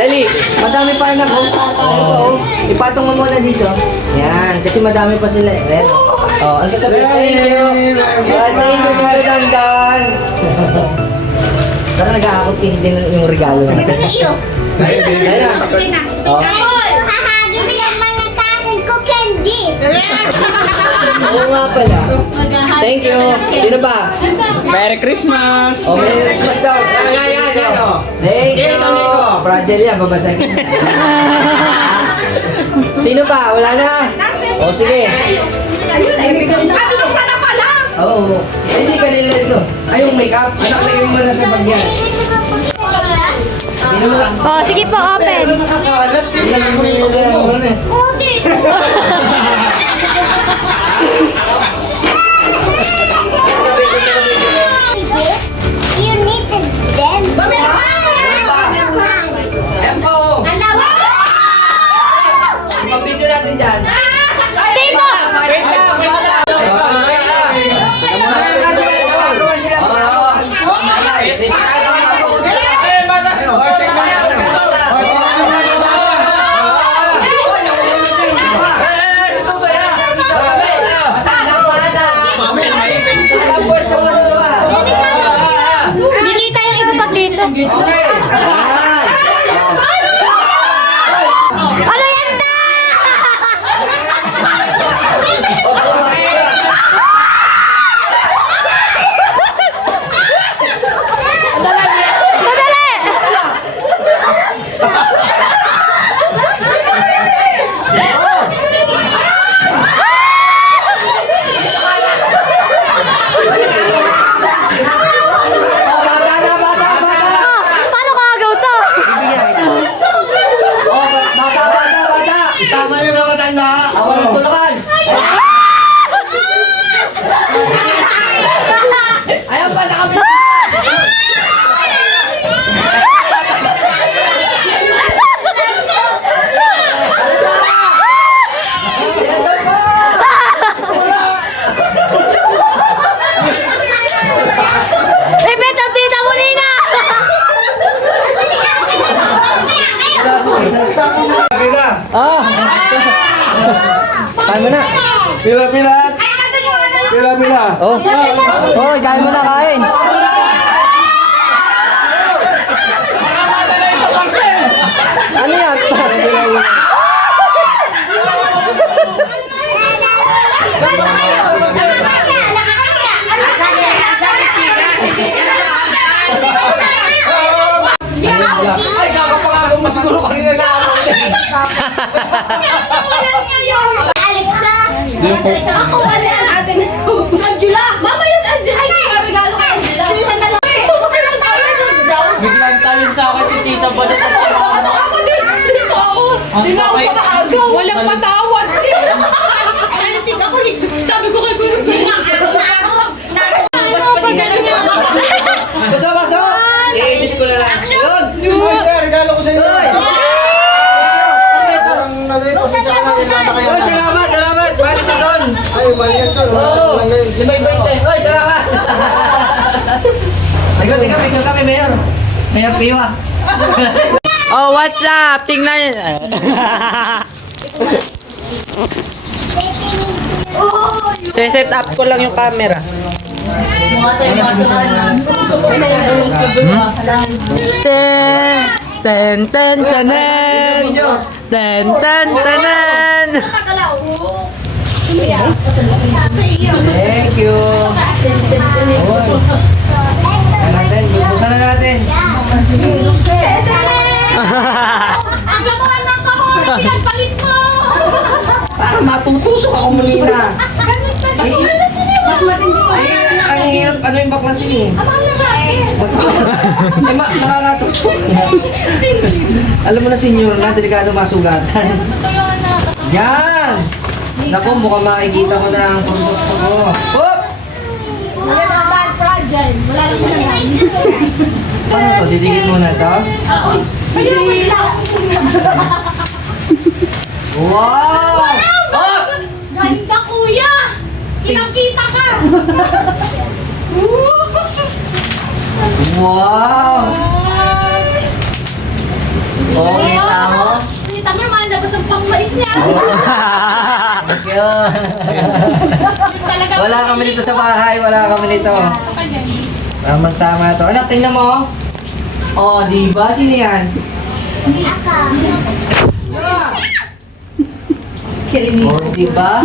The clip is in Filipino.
Dali, madami pa anak. Ipatong mo muna dito. Yan, kasi madami pa sila. Eh. Oh, ang sasabihin. Thank you. Thank you, Dandan. Parang nag-aakot din yung regalo natin. Ayun na. Oh. Oo nga pala. Thank you. Sino ba? Merry Christmas! Oh, Merry Christmas daw. Thank you. Fragile yan, babasagin. Sino pa? Wala na? O, sige. Binuksan na pala! Oo. Hindi ka nila ito. Ay, yung makeup. Anak, lagay mo na sa bagyan. Oh, sige po, open. Nakakalat. You need to dance. Empo! Pag-video natin dyan. Tito! Nakita yung iba pag dito. Ano yan na? Paano kagaw to? Tama yung ramatan na. Ako ng tulukan. Ayaw pa sa kami. Ipit ang tita mo, Nina! Ah! Kain mo na. Pila-pila! Pila-pila! Oh. Oh, kain mo na, kain. Ano yan? Ay, kakapangagaw mo siguro kanina na ako. Alexa. Ako wala natin. Angela! Mama yun, Angela! Ay, may regalo kay Angela. Biglang talent sa akin si Tita Badet. Ano ako din? Dito ako. Dito ako makagaw. Walang patawad. Ay, nasig ako. Sabi ko kay Kuya Kuya. Mas pagano niya. Baso! I-edit ko na lang. Yun! Ay, regalo ko sa inyo. Hoy! Ang nalay ko sa kanila nilanda kaya. Hoy, salamat! Balik ka doon! Ay, balikan ko. Oo! Limay-20! Hoy, salamat! Tingnan kami, Mayor. Mayor Piwa. Oh, what's up? Tingnan yun. Set up ko lang yung camera. Ten, ten, tanan. Ten, ten, tanan. Thank you. Hoy. Natin, bubuksan na natin. Ang gawa ng kahon, pinagpalit mo! Para matutusok ako muli na. Mas matindi mo. Ay, ang hirap, ano yung bakla sini? Abang na natin. Ay, nakakatusok. Alam mo na, senyor, na delikado masugatan. Tutulungan na. Yan! Naku, mukhang makikita ko na ang produkto ko. Hop! Wala na bad fragile. Wala na siya na. Paano to? Didikit mo na to? Pwede mo ilaw. Wow! Hop! Ganda kuya! Kitang-kita ka! Wow! Oo, kita mo. Kita mo naman, labas ang pangmais niya. Thank you. Talaga. Wala kami dito sa bahay, wala kami dito. Tama to. Anak, tingnan mo. Oh, di ba? Sino yan? Ako. Yeah. Oh, di ba?